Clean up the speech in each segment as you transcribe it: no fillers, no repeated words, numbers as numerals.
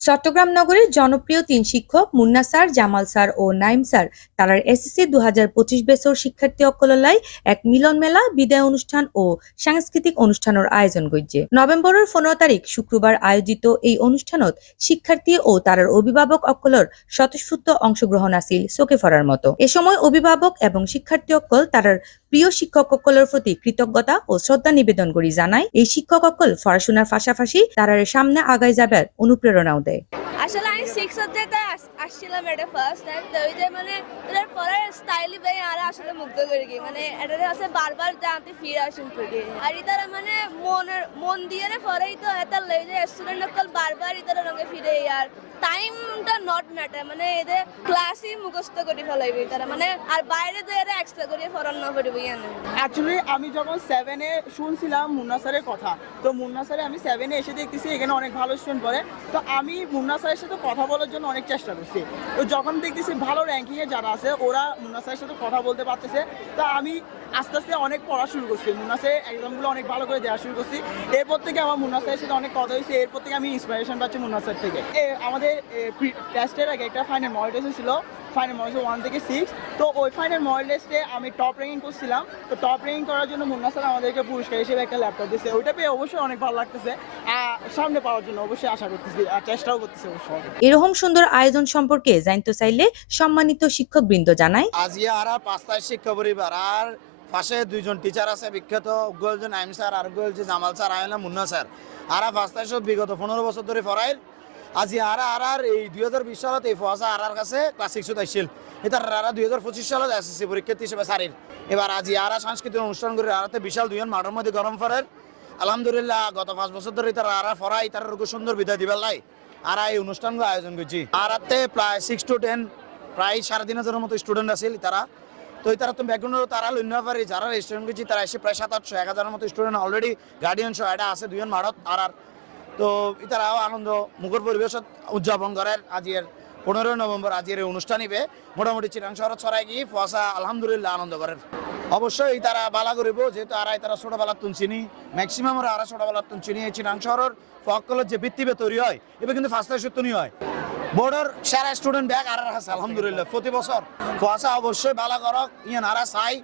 চট্টগ্রাম নগরের জনপ্রিয় তিন শিক্ষক মুন্না স্যার, জামাল স্যার ও নাইম স্যার তারার এসএসসি 2025 বেসর শিক্ষার্থী অকললাই এক মিলন মেলা, বিদায় অনুষ্ঠান ও সাংস্কৃতিক অনুষ্ঠানের আয়োজন করছে। নভেম্বরের 15 তারিখ শুক্রবার আয়োজিত এই অনুষ্ঠানত শিক্ষার্থী ও তারার অভিভাবক অকলর স্বতঃস্ফূর্ত অংশগ্রহণ আছিল চোখে ফরার মতো। এ সময় অভিভাবক এবং শিক্ষার্থী অকল তারার প্রিয় শিক্ষক অকলের প্রতি কৃতজ্ঞতা ও শ্রদ্ধা নিবেদন করি জানায় এই শিক্ষক অকল পড়াশোনার পাশাপাশি তারার সামনে আগায় যাবার অনুপ্রেরণাও দেয়। আসলে আমি 6 সাবজেক্টে আসছিলাম এটা ফার্স্ট টাইম, তো ওই যে মানে এটার পরের স্টাইলি ভাই আর আসলে মুগ্ধ করে গিয়ে মানে এটা হচ্ছে বারবার জানতে ফিরে আসুন থেকে আর ইতারা মানে মন দিয়ে পরেই তো এটা লেগে যায় স্টুডেন্ট সকল বারবার ইতারা রঙে ফিরে আর টাইমটা নট ম্যাটার, মানে এদের ক্লাসই মুখস্থ করে ফেলাইবে তারা মানে আর বাইরে যে এরা এক্সট্রা করে ফরান না করবে জানেন। অ্যাকচুয়ালি আমি যখন 7-এ শুনছিলাম মুন্না স্যারের কথা, তো মুন্না স্যারে আমি 7-এ এসে দেখতেছি এখানে অনেক ভালো স্টুডেন্ট পড়ে, তো আমি মুন্না স্যারের সাথে কথা বলার জন্য অনেক চেষ্টা করছি। তো যখন দেখতেছি ভালো র্যাঙ্কিংয়ে যারা আছে ওরা মুন্না স্যারের সাথে কথা বলতে পারতেছে, তো আমি আস্তে আস্তে অনেক পড়া শুরু করছি, মুন্না স্যারের এক্সামগুলো অনেক ভালো করে দেওয়া শুরু করছি। এরপর থেকে আমার মুন্না স্যারের সাথে অনেক কথা হয়েছে, এরপর থেকে আমি ইন্সপিরেশন পাচ্ছি মুন্না স্যার থেকে। আমাদের টেস্টের আগে একটা ফাইনাল মডেল টেস্ট ছিল, ফাইনাল মডেল 1 থেকে 6, তো ওই ফাইনাল মডেল টেস্টে আমি টপ র্যাঙ্কিং করছিলাম। তো টপ র্যাঙ্কিং করার জন্য মুন্না স্যার আমাদেরকে পুরস্কার হিসেবে একটা ল্যাপটপ দিচ্ছে, ওইটা পেয়ে অবশ্যই অনেক ভালো লাগতেছে। সামনে পাওয়ার জন্য অবশ্যই আশা করতেছি আর চেষ্টাও করতেছি অবশ্যই। এরকম সুন্দর আয়োজন সম্পর্কে জানতে চাইলে সম্মানিত শিক্ষকবৃন্দ জানায়, আজিয়া আর 5টা শিক্ষক পরিবার আর পাশে 2জন টিচার আছে বিখ্যাত, গোলজন নাইম স্যার আর গোলজি জামাল স্যার আইলা মুন্না স্যার আর 5টা বিগত 15 বছর ধরে পড়ায়। আজি আর এই 2020 সালত এই ফসা আর কাছে ক্লাস 6 আসছিল, এটা আর 2025 সালত এসএসসি পরীক্ষার্থী হিসেবে সারির। এবার আজি আর সাংস্কৃতিক অনুষ্ঠান করে আরাতে বিশাল 2জন মাঠের মধ্যে গরম ফরের। আলহামদুলিল্লাহ গত 5 বছর ধরে তারা আর ফরাই তার সুন্দর বিদায় দিবার লাই আর এই অনুষ্ঠানগুলো আয়োজন করছি। আরাতে প্রায় 6 to 10 প্রায় 3,500 মতো স্টুডেন্ট আছিল তারা। তো তারা তো ব্যাকগ্রাউন্ড তারা লইন্য পারি যারা রেজিস্ট্রেশন করছি তারা এসে প্রায় 700-800 মতো স্টুডেন্ট অলরেডি গার্ডিয়ান সহ এটা আছে 2জন মাঠত আর তো তারাও আনন্দ মুখর পরিবেশত উদযাপন করার আজির 15 নভেম্বর আজির এই অনুষ্ঠান ইবে মোটামুটি চিরাং শহর ছড়াই গিয়ে ফসা আলহামদুলিল্লাহ আনন্দ করেন। অবশ্যই তারা বালা করিব যেহেতু তারা ছোটবেলার তুন চিনি ম্যাক্সিমাম আর ছোটবেলার তুন চিনি এই চিরাং শহরের ফকলের যে ভিত্তিবে তৈরি হয় এবার কিন্তু ফার্স্ট সত্যনি হয় বোর্ডের সারা স্টুডেন্ট ব্যাগ আর আছে আলহামদুলিল্লাহ প্রতি বছর ফসা অবশ্যই বালা করক ইয়ান আর চাই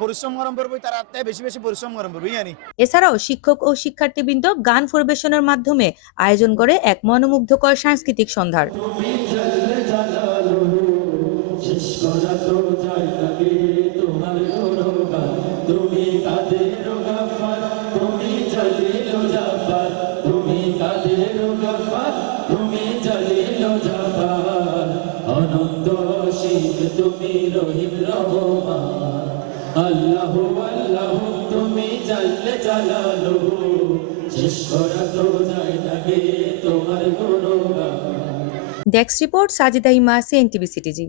পরিশ্রম গরম করবো তারা বেশি বেশি পরিশ্রম গরম করবো ইয়ানি। এছাড়াও শিক্ষক ও শিক্ষার্থীবৃন্দ গান পরিবেশনের মাধ্যমে আয়োজন করে এক মনোমুগ্ধকর সাংস্কৃতিক সন্ধ্যার। আল্লাহু আল্লাহু তুমি জানলে জালালুহু শেষ করা তো যায় না গে তোমার গুণগান। ডেস্ক রিপোর্ট সাজিদা ইমা, CNTV সিটিজি।